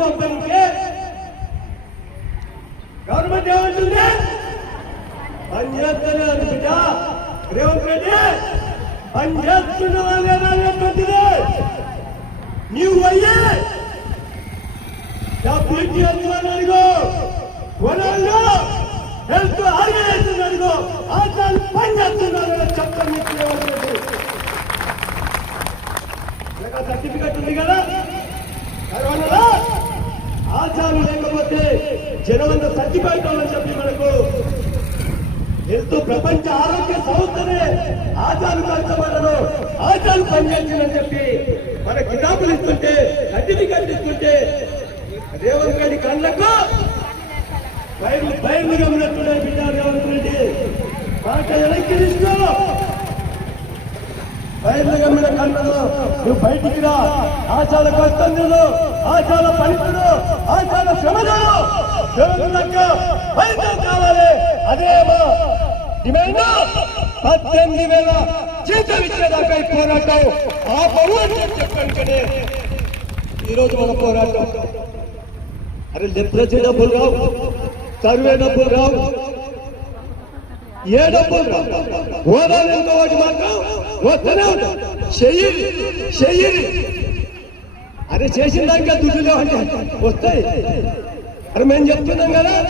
పంపడానికి గవర్నమెంట్ ఏమంటుంది పని చేస్తూనే ఉంది బిడ్డ రేవంత్ రెడ్డి పని చేస్తున్నావా లేదా అనేటువంటిది నీవు అయ్యే డబ్బులు చేస్తున్నాను అడుగు వనరులు హెల్త్ ఆర్గనైజేషన్ అడుగు ఆచారాలు పని చేస్తున్నారు చెప్తాను మీకు రేవంత్ రెడ్డి ఇంకా సర్టిఫికెట్ ఉంది కదా లేకపోతే జనవంత సర్టిఫికెట్ చెప్పి మనకు ఎంతో ప్రపంచ ఆరోగ్య సంస్థనే ఆచారం కష్టపడను ఆచారం పనిచేసిందని చెప్పి మన కితాబులు ఇస్తుంటే సర్టిఫికెట్ కట్టిస్తుంటే రేవంత్ రెడ్డి కళ్ళకు బయలు బయలుగా ఉన్నట్టున్నాయి బిడ్డ రేవంత్ రెడ్డి. మాట వెనక్కి తీసుకో బయలుగమ్మిన కళ్ళలో నువ్వు బయటికి రా. ఆచార కష్టంలో ఆచార పనితుడు ఆచార శ్రమదాలు శ్రమలకు ఫలితం కావాలి అదే మా డిమాండ్. పద్దెనిమిది వేల జీతం ఇచ్చేదాకా ఈ పోరాటం ఆ పరువు అని చెప్పండి ఈరోజు మన పోరాటం. అరే లిటరసీ డబ్బులు రావు. సర్వే డబ్బులు రావు. ఏ డబ్బులు రావు? హోదా ఎంత ఒకటి మాత్రం వస్తూనే ఉంటాం చెయ్యి చెయ్యి అరే చేసిన దానికే దుడ్డు లేవంటే వస్తాయి. మరి మేము చెప్తున్నాం కదా.